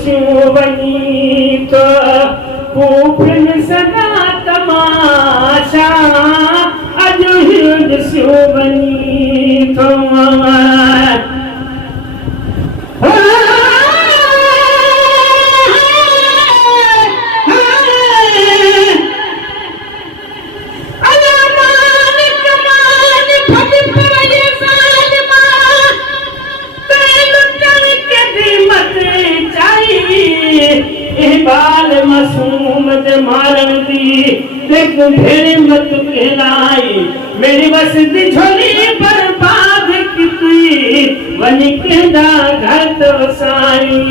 ॾिसूं वञी तो कूफिन सदा तमाशा अॼु ही ॾिसूं वञी तो बाल मासूम दे मारन दी देख भेड़े मत कहलाई मेरी बस दी झोली बर्बाद की वनी केंदा घर तो साईं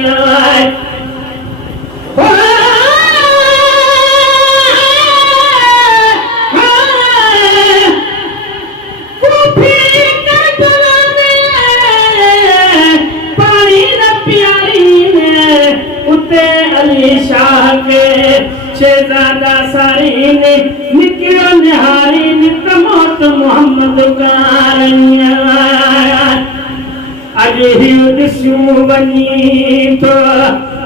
शाह के शेहजादा सारी ने निकियो निहारी निकमोत मोहम्मद कारनिया अज ही ॾिसूं वञी तो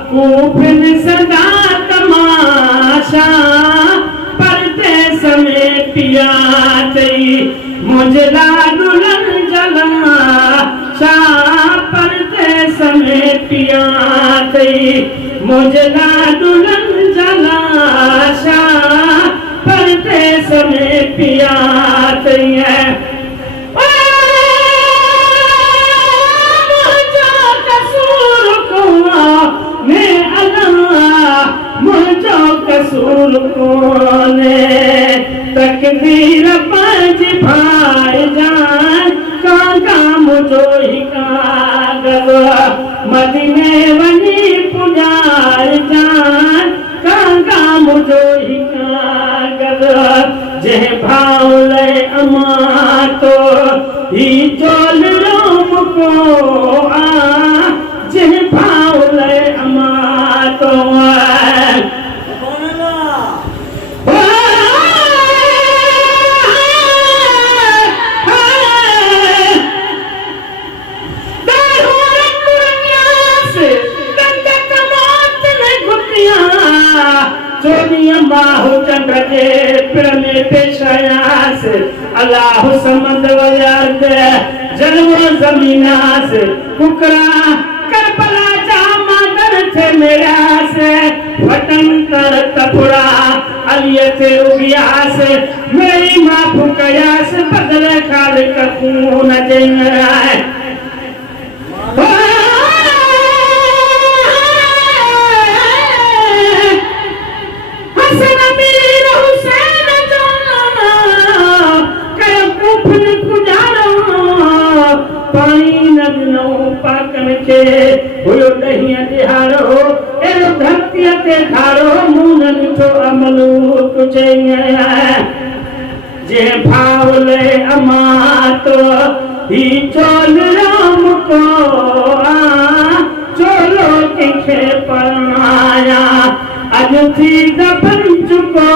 कूफिन सदा तमाशा पर्दे समेत पिया तई मुझला दुल्हन जला शाह पर्दे समेत पिया तई मुझला दुल्हन जला शाह पर्दे समेत पिया तई कसूर कोने तकदीर पंज भाई जान काका मुझो ही कागल मदीने वनी पुजारी जान काका मुझो ही कागल जे भावले अमा तो ही चोल रोम को आ जे भावले अमा तो चंद्र के प्रेमे पेशायास अल्लाह समद वयाद जन्म जमीनास कुकरा करबला जामा कर थे मेरा से वतन कर तपुरा अलियत उगियास मेरी मां फुकयास बदल खाल कून देंगे के हुयो नहीं दिहारो एरो धरती ते धारो मुन मिठो अमलू तुझे जे भावले अमा तो ही चोल राम को चोलो के पराया अज थी दफन चुको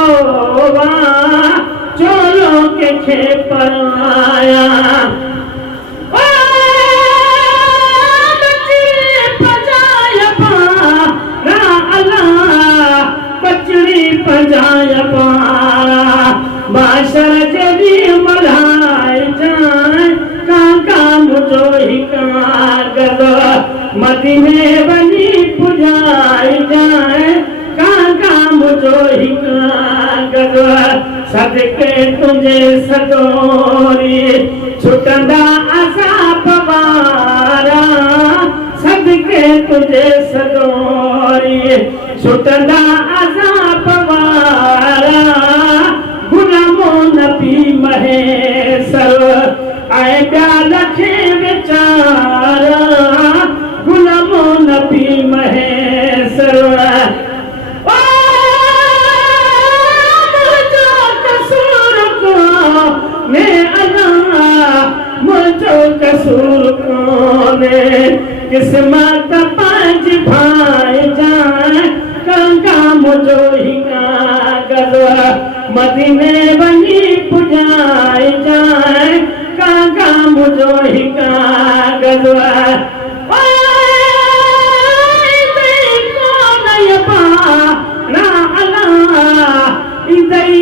चोलो के पराया पंजाय पारा बाशर जदी मलाय जाए काका मुझो ही कागल मदीने वनी पुजाई जाए काका मुझो ही कागल सदके तुझे सदोरी छुटंदा असाब वारा सदके तुझे सदोरी छुटंदा असाब वारा गुलामो नबी महेसर आए प्याल खे विचारा गुलामो नबी महेसर कसूर कोने किस्मत पांच भाई जाए कंगा मुझो ही कागल मदीने बनी पुजाई जाए कंगा मुझो ही कागल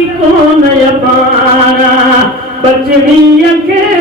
कोन पारा बचड़ी के